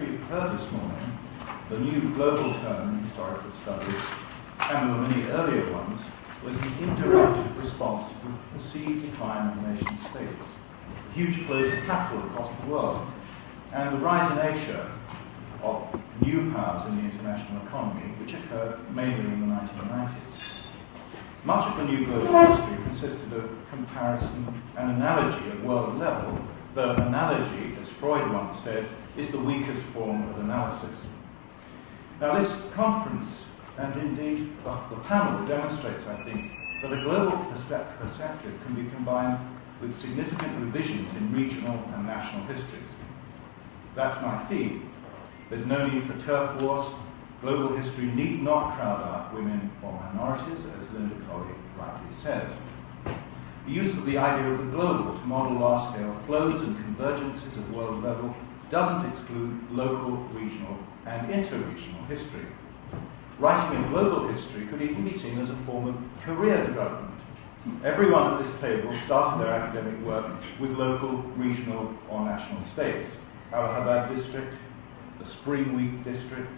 we've heard this morning, the new global term in historical studies, and there were many earlier ones, was the indirect response to the perceived decline of nation-states, huge flows of capital across the world, and the rise in Asia of new powers in the international economy, which occurred mainly in the 1990s. Much of the new global history consisted of comparison and analogy at world level, though analogy, as Freud once said, is the weakest form of analysis. Now this conference, and indeed the panel, demonstrates, I think, that a global perspective can be combined with significant revisions in regional and national histories. That's my theme. There's no need for turf wars. Global history need not crowd out women or minorities, as Linda Colley rightly says. The use of the idea of the global to model large-scale flows and convergences at world level doesn't exclude local, regional, and interregional history. Writing a global history could even be seen as a form of career development. Everyone at this table started their academic work with local, regional, or national states. Allahabad district, the Spring Week district,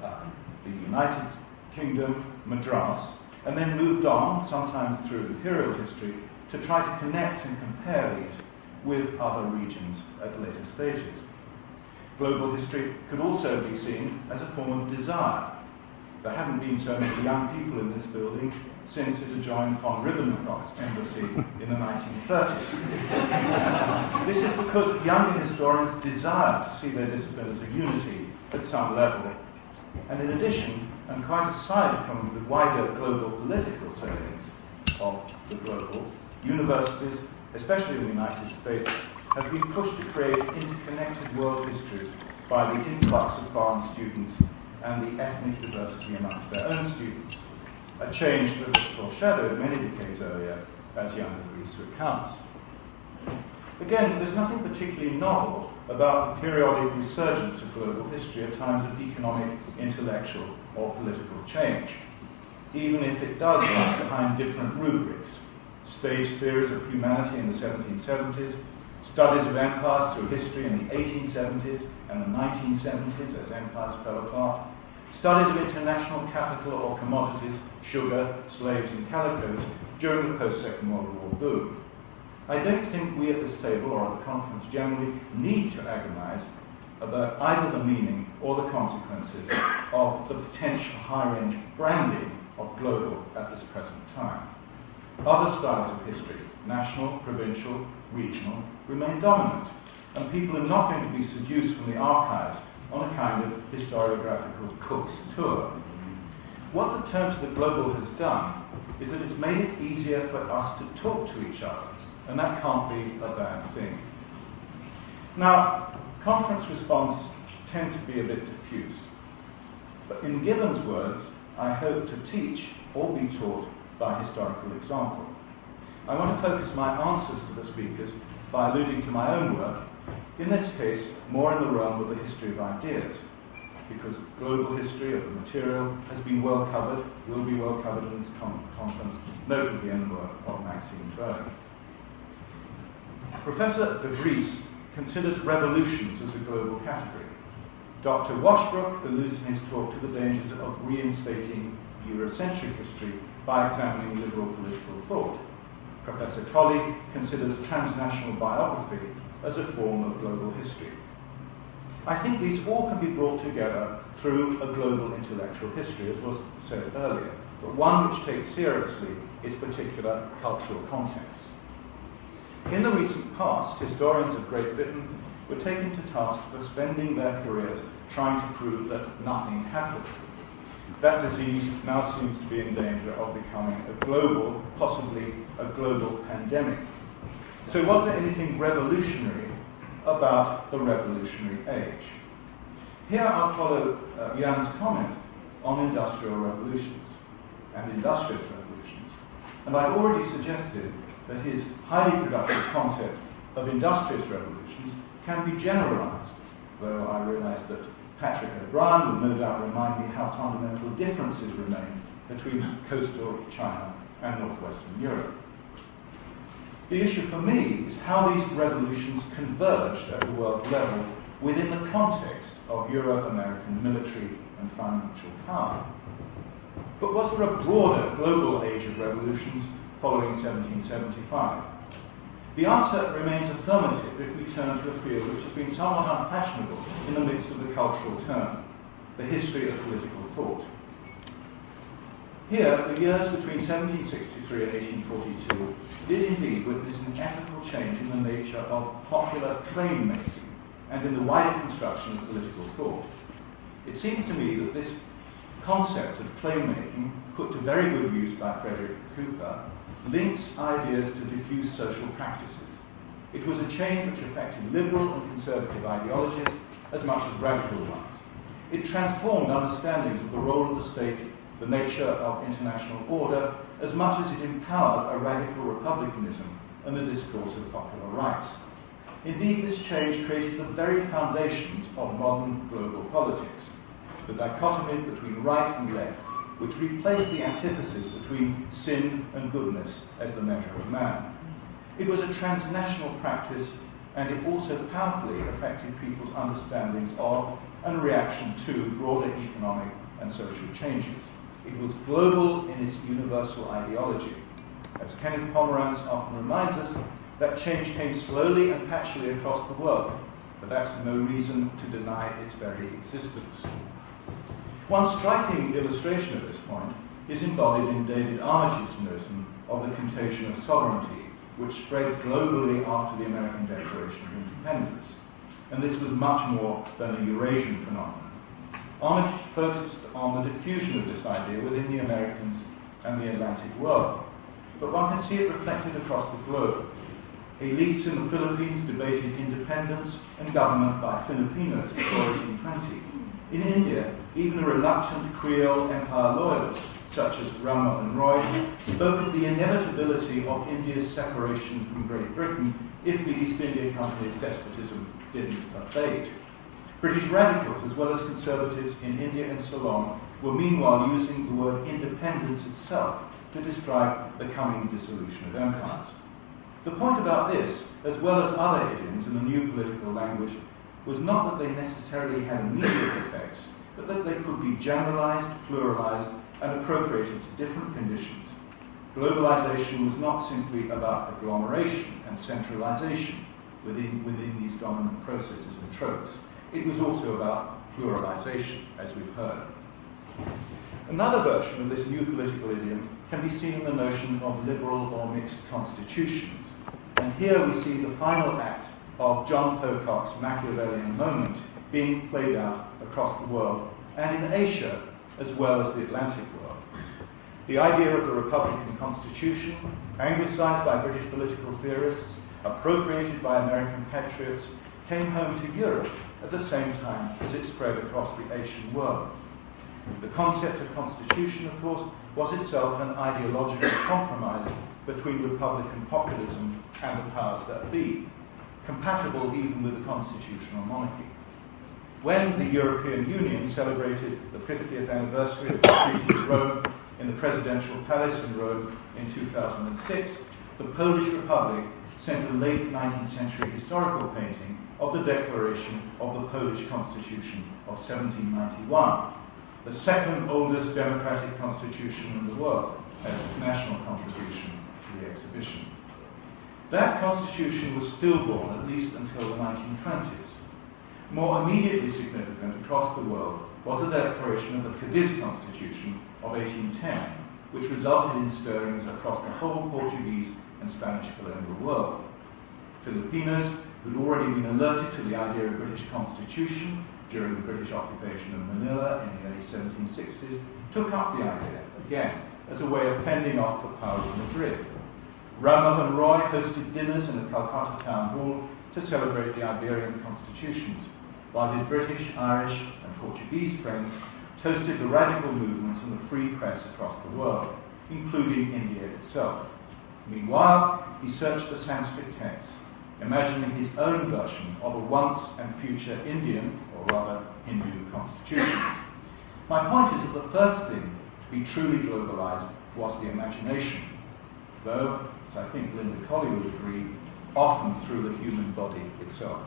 the United Kingdom, Madras, and then moved on, sometimes through imperial history, to try to connect and compare these with other regions at later stages. Global history could also be seen as a form of desire. There haven't been so many young people in this building since it had joined von Ribbentrop's embassy in the 1930s. This is because younger historians desire to see their discipline as a unity at some level. And in addition, and quite aside from the wider global political settings of the global, universities, especially in the United States, have been pushed to create interconnected world histories by the influx of foreign students and the ethnic diversity amongst their own students, a change that was foreshadowed many decades earlier, as younger Greece recounts. Again, there's nothing particularly novel about the periodic resurgence of global history at times of economic, intellectual, or political change, even if it does lie behind different rubrics. Stage theories of humanity in the 1770s, studies of empires through history in the 1870s and the 1970s as empires fell apart, studies of international capital or commodities, sugar, slaves, and calicos during the post-Second World War boom. I don't think we at this table or at the conference generally need to agonize about either the meaning or the consequences of the potential high-range branding of global at this present time. Other styles of history, national, provincial, regional, remain dominant, and people are not going to be seduced from the archives on a kind of historiographical Cook's tour. What the turn to the global has done is that it's made it easier for us to talk to each other, and that can't be a bad thing. Now, conference response tend to be a bit diffuse, but in Gibbon's words, I hope to teach or be taught by historical example. I want to focus my answers to the speakers by alluding to my own work, in this case, more in the realm of the history of ideas, because global history of the material has been well covered, will be well covered in this conference, notably in the work of Maxime Berg. Professor de Vries considers revolutions as a global category. Dr. Washbrook alludes in his talk to the dangers of reinstating Eurocentric history by examining liberal political thought. Professor Colley considers transnational biography as a form of global history. I think these all can be brought together through a global intellectual history, as was said earlier, but one which takes seriously its particular cultural context. In the recent past, historians of Great Britain were taken to task for spending their careers trying to prove that nothing happened. That disease now seems to be in danger of becoming a global, possibly a global pandemic. So was there anything revolutionary about the revolutionary age? Here I'll follow Jan's comment on industrial revolutions and industrious revolutions. And I've already suggested that his highly productive concept of industrious revolutions can be generalized, though I realize that Patrick O'Brien will no doubt remind me how fundamental differences remain between coastal China and northwestern Europe. The issue for me is how these revolutions converged at the world level within the context of Euro-American military and financial power. But was there a broader global age of revolutions following 1775? The answer remains affirmative if we turn to a field which has been somewhat unfashionable in the midst of the cultural turn, the history of political thought. Here, the years between 1763 and 1842 did indeed witness an epochal change in the nature of popular claim-making and in the wider construction of political thought. It seems to me that this concept of claim-making, put to very good use by Frederick Cooper, links ideas to diffuse social practices. It was a change which affected liberal and conservative ideologies as much as radical ones. It transformed understandings of the role of the state, the nature of international order, as much as it empowered a radical republicanism and the discourse of popular rights. Indeed, this change created the very foundations of modern global politics, the dichotomy between right and left, which replaced the antithesis between sin and goodness as the measure of man. It was a transnational practice, and it also powerfully affected people's understandings of and reaction to broader economic and social changes. It was global in its universal ideology. As Kenneth Pomeranz often reminds us, that change came slowly and patchily across the world, but that's no reason to deny its very existence. One striking illustration of this point is embodied in David Armitage's notion of the contagion of sovereignty, which spread globally after the American Declaration of Independence. And this was much more than a Eurasian phenomenon. Armitage focused on the diffusion of this idea within the Americans and the Atlantic world. But one can see it reflected across the globe. Elites in the Philippines debated independence and government by Filipinos before 1820. In India, even the reluctant Creole empire loyalists, such as Ram Mohan Roy, spoke of the inevitability of India's separation from Great Britain if the East India Company's despotism didn't abate. British radicals, as well as conservatives in India and Ceylon, were meanwhile using the word independence itself to describe the coming dissolution of empires. The point about this, as well as other idioms in the new political language, was not that they necessarily had immediate effects, but that they could be generalized, pluralized, and appropriated to different conditions. Globalization was not simply about agglomeration and centralization within these dominant processes and tropes. It was also about pluralization, as we've heard. Another version of this new political idiom can be seen in the notion of liberal or mixed constitutions. And here we see the final act of John Pocock's Machiavellian moment being played out across the world, and in Asia as well as the Atlantic world. The idea of the Republican Constitution, anglicized by British political theorists, appropriated by American patriots, came home to Europe at the same time as it spread across the Asian world. The concept of constitution, of course, was itself an ideological compromise between Republican populism and the powers that be, compatible even with the constitutional monarchy. When the European Union celebrated the 50th anniversary of the Treaty of Rome in the Presidential Palace in Rome in 2006, the Polish Republic sent a late 19th century historical painting of the declaration of the Polish Constitution of 1791, the second oldest democratic constitution in the world, as its national contribution to the exhibition. That constitution was stillborn at least until the 1920s. More immediately significant across the world was the declaration of the Cadiz Constitution of 1810, which resulted in stirrings across the whole Portuguese and Spanish colonial world. Filipinos, who'd already been alerted to the idea of British constitution during the British occupation of Manila in the early 1760s, took up the idea, again, as a way of fending off the power of Madrid. Ram Mohan Roy hosted dinners in the Calcutta town hall to celebrate the Iberian constitutions, while his British, Irish, and Portuguese friends toasted the radical movements and the free press across the world, including India itself. Meanwhile, he searched for Sanskrit texts, imagining his own version of a once and future Indian, or rather Hindu, constitution. My point is that the first thing to be truly globalized was the imagination, though, as I think Linda Colley would agree, often through the human body itself.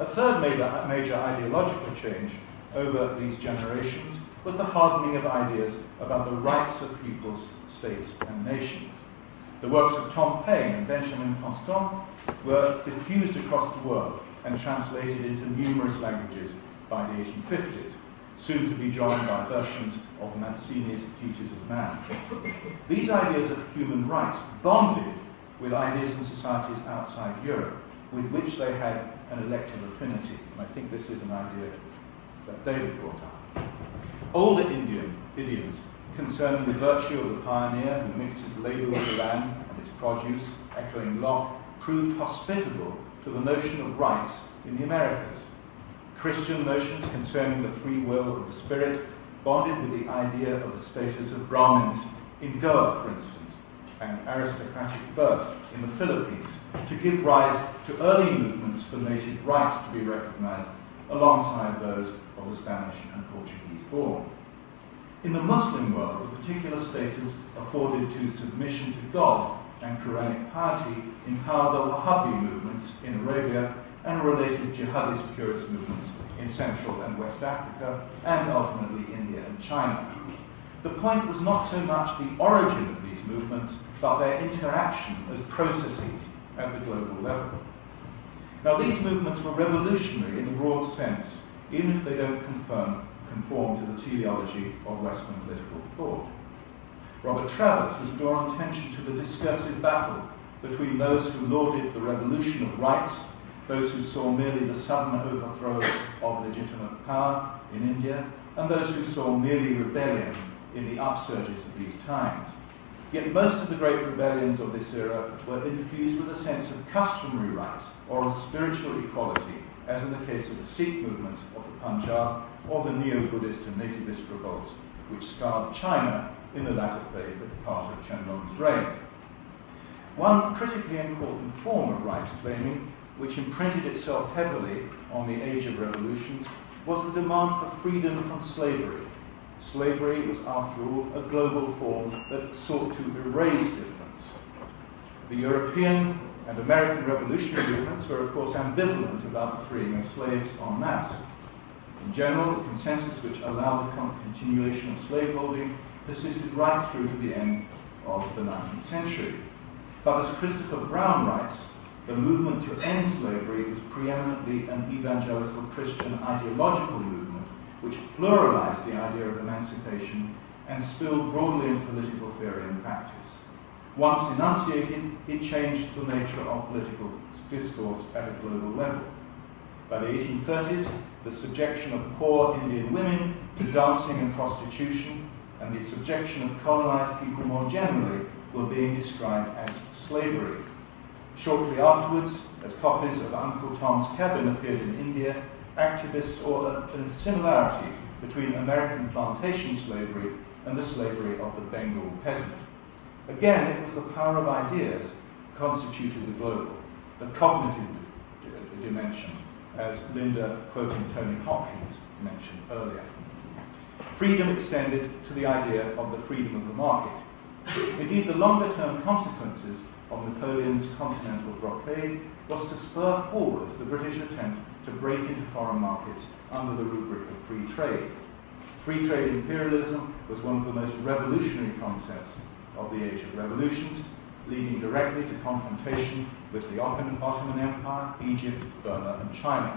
A third major ideological change over these generations was the hardening of ideas about the rights of peoples, states, and nations. The works of Tom Paine and Benjamin Constant were diffused across the world and translated into numerous languages by the 1850s, soon to be joined by versions of Mazzini's Duties of Man. These ideas of human rights bonded with ideas in societies outside Europe, with which they had an elective affinity. And I think this is an idea that David brought up. Older idioms concerning the virtue of the pioneer who mixed his labour with the land and its produce, echoing Locke, proved hospitable to the notion of rights in the Americas. Christian notions concerning the free will of the spirit bonded with the idea of the status of Brahmins in Goa, for instance, and aristocratic birth in the Philippines, to give rise to early movements for native rights to be recognized alongside those of the Spanish and Portuguese born. In the Muslim world, the particular status afforded to submission to God and Quranic piety empowered the Wahhabi movements in Arabia and related jihadist purist movements in Central and West Africa, and ultimately India and China. The point was not so much the origin of these movements, but their interaction as processes at the global level. Now, these movements were revolutionary in the broad sense, even if they don't conform to the teleology of Western political thought. Robert Travers has drawn attention to the discursive battle between those who lauded the revolution of rights, those who saw merely the sudden overthrow of legitimate power in India, and those who saw merely rebellion in the upsurges of these times. Yet most of the great rebellions of this era were infused with a sense of customary rights or of spiritual equality, as in the case of the Sikh movements of the Punjab or the neo-Buddhist and nativist revolts which scarred China in the latter part of Qianlong's reign. One critically important form of rights claiming, which imprinted itself heavily on the age of revolutions, was the demand for freedom from slavery. Slavery was, after all, a global form that sought to erase difference. The European and American revolutionary movements were, of course, ambivalent about the freeing of slaves en masse. In general, the consensus which allowed the continuation of slaveholding persisted right through to the end of the 19th century. But as Christopher Brown writes, the movement to end slavery was preeminently an evangelical Christian ideological movement which pluralized the idea of emancipation and spilled broadly into political theory and practice. Once enunciated, it changed the nature of political discourse at a global level. By the 1830s, the subjection of poor Indian women to dancing and prostitution and the subjection of colonized people more generally were being described as slavery. Shortly afterwards, as copies of Uncle Tom's Cabin appeared in India, activists saw a similarity between American plantation slavery and the slavery of the Bengal peasant. Again, it was the power of ideas constituted the global, the cognitive dimension, as Linda, quoting Tony Hopkins, mentioned earlier. Freedom extended to the idea of the freedom of the market. Indeed, the longer-term consequences of Napoleon's continental blockade was to spur forward the British attempt to break into foreign markets under the rubric of free trade. Free trade imperialism was one of the most revolutionary concepts of the Age of Revolutions, leading directly to confrontation with the Ottoman Empire, Egypt, Burma, and China.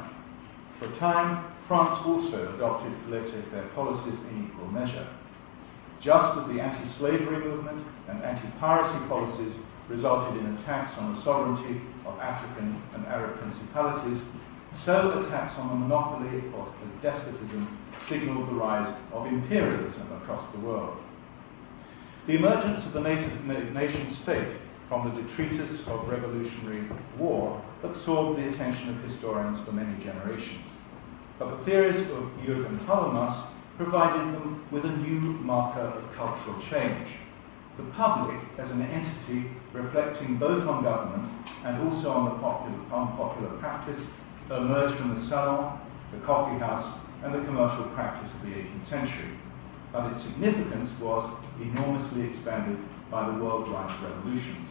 For a time, France also adopted laissez-faire policies in equal measure. Just as the anti-slavery movement and anti-piracy policies resulted in attacks on the sovereignty of African and Arab principalities, so attacks on the monopoly of despotism signaled the rise of imperialism across the world. The emergence of the nation state from the detritus of revolutionary war absorbed the attention of historians for many generations. But the theories of Jürgen Habermas provided them with a new marker of cultural change. The public as an entity reflecting both on government and also on popular practice emerged from the salon, the coffee house, and the commercial practice of the 18th century. But its significance was enormously expanded by the worldwide revolutions.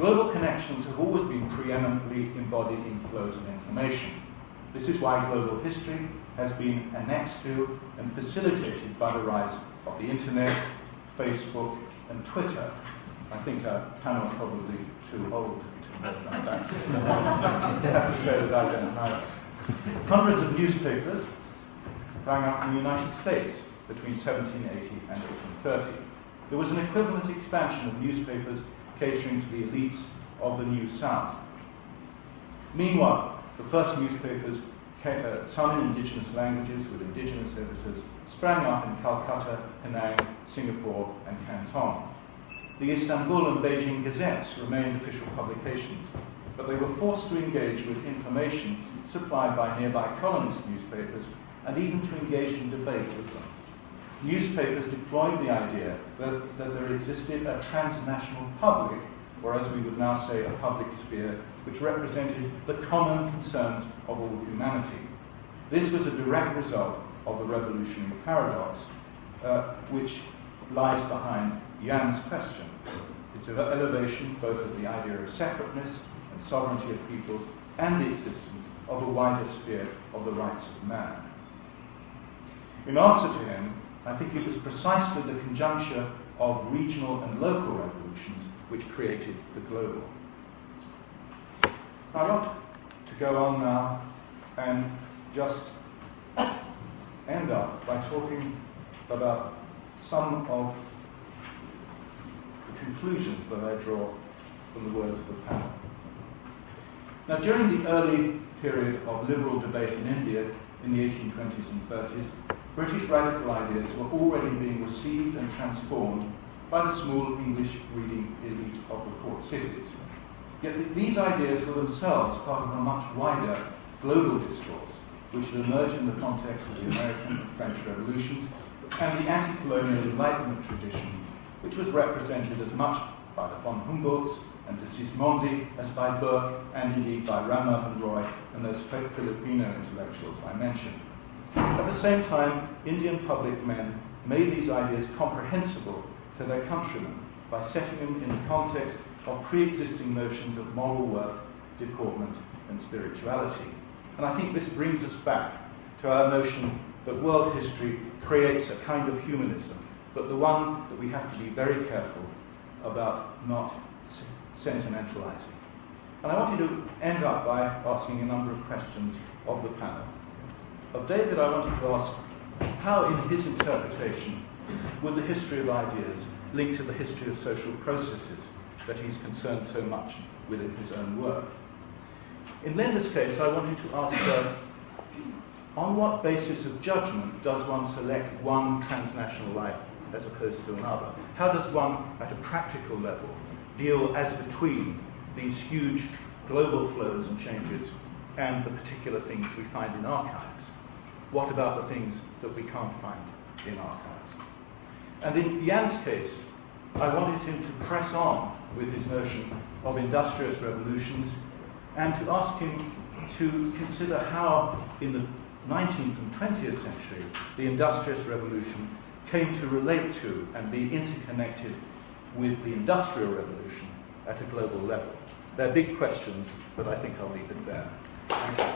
Global connections have always been preeminently embodied in flows of information. This is why global history has been annexed to and facilitated by the rise of the internet, Facebook, and Twitter. I think our panel are probably too old to know about that. I have to say that I don't either. Hundreds of newspapers sprang up in the United States between 1780 and 1830. There was an equivalent expansion of newspapers catering to the elites of the New South. Meanwhile, the first newspapers, some in indigenous languages with indigenous editors, sprang up in Calcutta, Penang, Singapore, and Canton. The Istanbul and Beijing gazettes remained official publications, but they were forced to engage with information supplied by nearby colonist newspapers and even to engage in debate with them. Newspapers deployed the idea that there existed a transnational public, or as we would now say, a public sphere, which represented the common concerns of all humanity. This was a direct result of the revolutionary paradox, which lies behind Jan's question. It's an elevation both of the idea of separateness and sovereignty of peoples and the existence of a wider sphere of the rights of man. In answer to him, I think it was precisely the conjuncture of regional and local revolutions which created the global. I want to go on now and just end up by talking about some of the conclusions that I draw from the words of the panel. Now, during the early period of liberal debate in India in the 1820s and 30s, British radical ideas were already being received and transformed by the small English-reading elite of the port cities. Yet these ideas were themselves part of a much wider global discourse, which had emerged in the context of the American and French revolutions and the anti-colonial Enlightenment tradition, which was represented as much by the von Humboldts and de Sismondi as by Burke and indeed by Ram Mohan Roy and those Filipino intellectuals I mentioned. At the same time, Indian public men made these ideas comprehensible to their countrymen by setting them in the context of pre-existing notions of moral worth, deportment, and spirituality. And I think this brings us back to our notion that world history creates a kind of humanism, but the one that we have to be very careful about not sentimentalizing. And I want you to end up by asking a number of questions of the panel. Of David, I wanted to ask how, in his interpretation, would the history of ideas link to the history of social processes that he's concerned so much with in his own work? In Linda's case, I wanted to ask her, on what basis of judgment does one select one transnational life as opposed to another? How does one, at a practical level, deal as between these huge global flows and changes and the particular things we find in archives? What about the things that we can't find in archives? And in Jan's case, I wanted him to press on with his notion of industrious revolutions and to ask him to consider how, in the 19th and 20th century, the industrious revolution came to relate to and be interconnected with the industrial revolution at a global level. They're big questions, but I think I'll leave it there. Thank you.